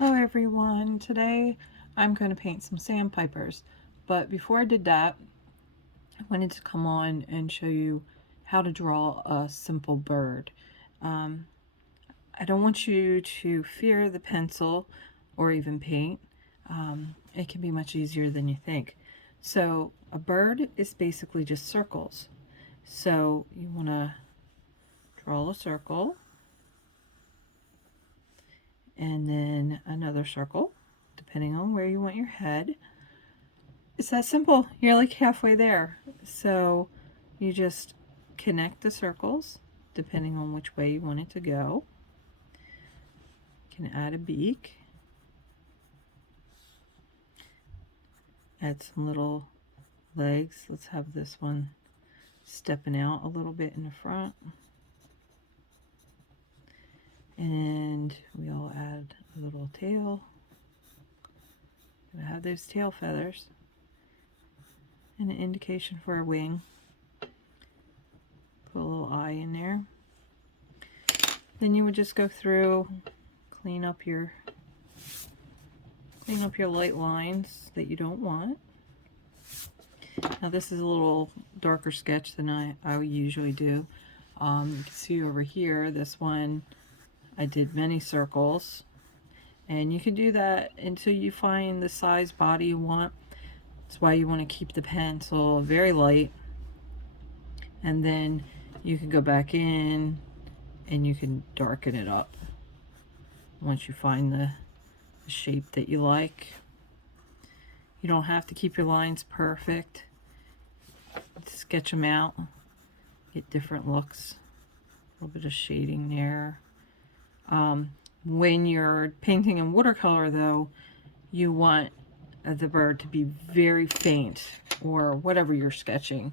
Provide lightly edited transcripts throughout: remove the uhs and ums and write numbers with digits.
Hello everyone, today I'm going to paint some sandpipers, but before I did that I wanted to come on and show you how to draw a simple bird. I don't want you to fear the pencil or even paint. It can be much easier than you think. So a bird is basically just circles. So you want to draw a circle and then another circle depending on where you want your head. It's that simple. You're like halfway there. So you just connect the circles depending on which way you want it to go. You can add a beak. Add some little legs. Let's have this one stepping out a little bit in the front. And we'll add a little tail. Gonna have those tail feathers. And an indication for a wing. Put a little eye in there. Then you would just go through, clean up your light lines that you don't want. Now this is a little darker sketch than I usually do. You can see over here, this one I did many circles, and you can do that until you find the size body you want. That's why you want to keep the pencil very light, and then you can go back in and you can darken it up once you find the shape that you like. You don't have to keep your lines perfect. Sketch them out, get different looks, a little bit of shading there. When you're painting in watercolor though, you want the bird to be very faint, or whatever you're sketching.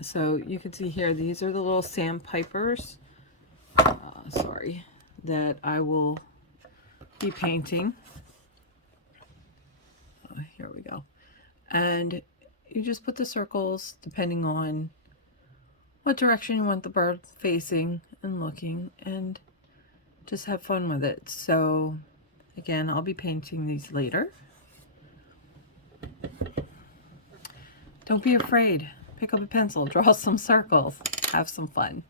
So you can see here, these are the little sandpipers, that I will be painting. Here we go. And you just put the circles depending on what direction you want the bird facing and looking, and just have fun with it. So again, I'll be painting these later. Don't be afraid. Pick up a pencil, draw some circles, have some fun.